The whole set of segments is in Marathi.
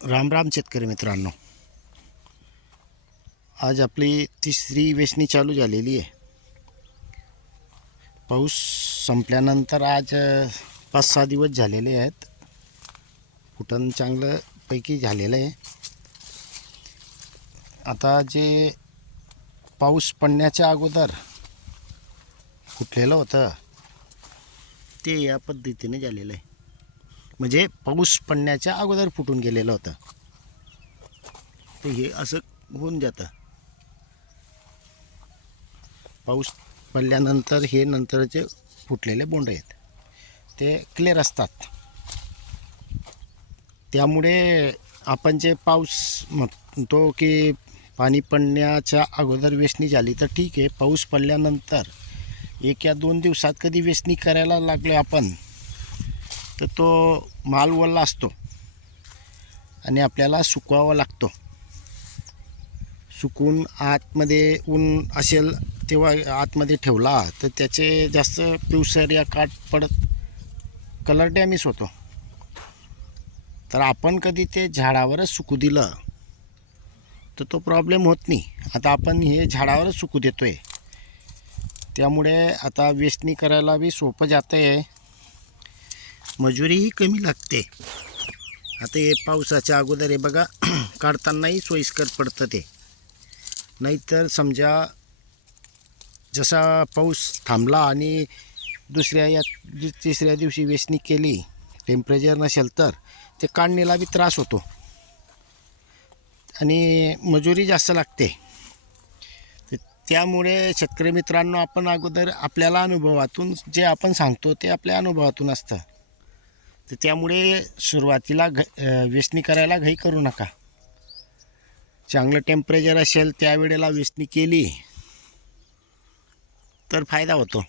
राम राम शेतकरी मित्रांनो आज आपली तिसरी वेचणी चालू झालेली आहे. पाऊस संपल्यानंतर आज पाच सहा दिवस झालेले आहेत. फुटण चांगलं पैकी झालेलं आहे. आता जे पाऊस पडण्याच्या अगोदर फुटलेलं होतं ते या पद्धतीने झालेलं आहे. म्हणजे पाऊस पडण्याच्या अगोदर फुटून गेलेलं होतं. तर हे असं होऊन जातं. पाऊस पडल्यानंतर हे नंतरचे फुटलेले बोंड आहेत. ते क्लिअर असतात. त्यामुळे आपण जे पाऊस म्हणतो की पाणी पडण्याच्या अगोदर वेचणी झाली तर ठीक आहे. पाऊस पडल्यानंतर एक या दोन दिवसात कधी वेचणी करायला लागलो आपण? तर तो माल वल्ला असतो. आणि आपल्याला सुकवावा लागतो. सुकून आतमध्ये ऊन असेल तेव्हा आतमध्ये ठेवला तर त्याचे जास्त पिवसर या काट पडत कलर डॅमेज होतो. तर आपण कधी ते झाडावरच सुकू दिलं तर तो प्रॉब्लेम होत नाही. आता आपण हे झाडावरच सुकू देतो आहे त्यामुळे आता वेचणी करायला बी सोपं जातं आहे मजुरीही कमी लागते. आता हे पावसाच्या अगोदर हे बघा काढतानाही सोयीस्कर पडतं ते. नाहीतर समजा जसा पाऊस थांबला आणि दुसऱ्या या तिसऱ्या दिवशी वेचणी केली टेम्परेचर नसेल तर ते काढणीला बी त्रास होतो. आणि मजुरी जास्त लागते. तर त्यामुळे शेतकरी मित्रांनो आपण अगोदर आपल्याला अनुभवातून जे आपण सांगतो ते आपल्या अनुभवातून असतं. तर त्यामुळे सुरुवातीला घ वेचणी करायला घाई करू नका. चांगलं टेम्परेचर असेल त्यावेळेला वेचणी केली तर फायदा होतो.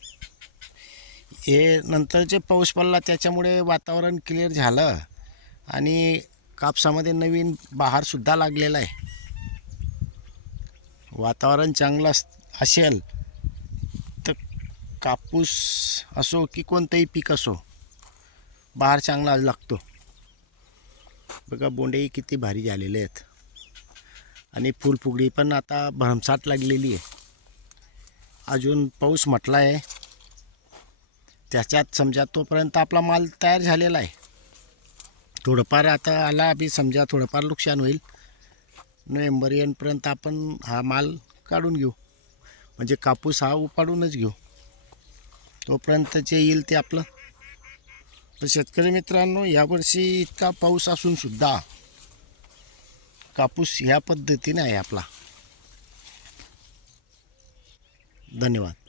हे नंतर जे पाऊस पडला त्याच्यामुळे वातावरण क्लिअर झालं आणि कापसामध्ये नवीन बहारसुद्धा लागलेला आहे. वातावरण चांगलं असेल तर कापूस असो की कोणतंही पीक असो बाहेर चांगला लागतो. बघा बोंडेही किती भारी झालेले आहेत. आणि फुलफुगडी पण आता भरमसाट लागलेली आहे. अजून पाऊस म्हटला आहे त्याच्यात समजा तोपर्यंत आपला माल तयार झालेला आहे. थोडंफार आता आला बी समजा थोडंफार नुकसान होईल. नोव्हेंबर येईपर्यंत आपण हा माल काढून घेऊ. म्हणजे कापूस हा उपाडूनच घेऊ. तोपर्यंत जे येईल ते आपलं तर शेतकरी मित्रांनो यावर्षी इतका पाऊस असून सुद्धा कापूस ह्या पद्धतीने आहे आपला. धन्यवाद.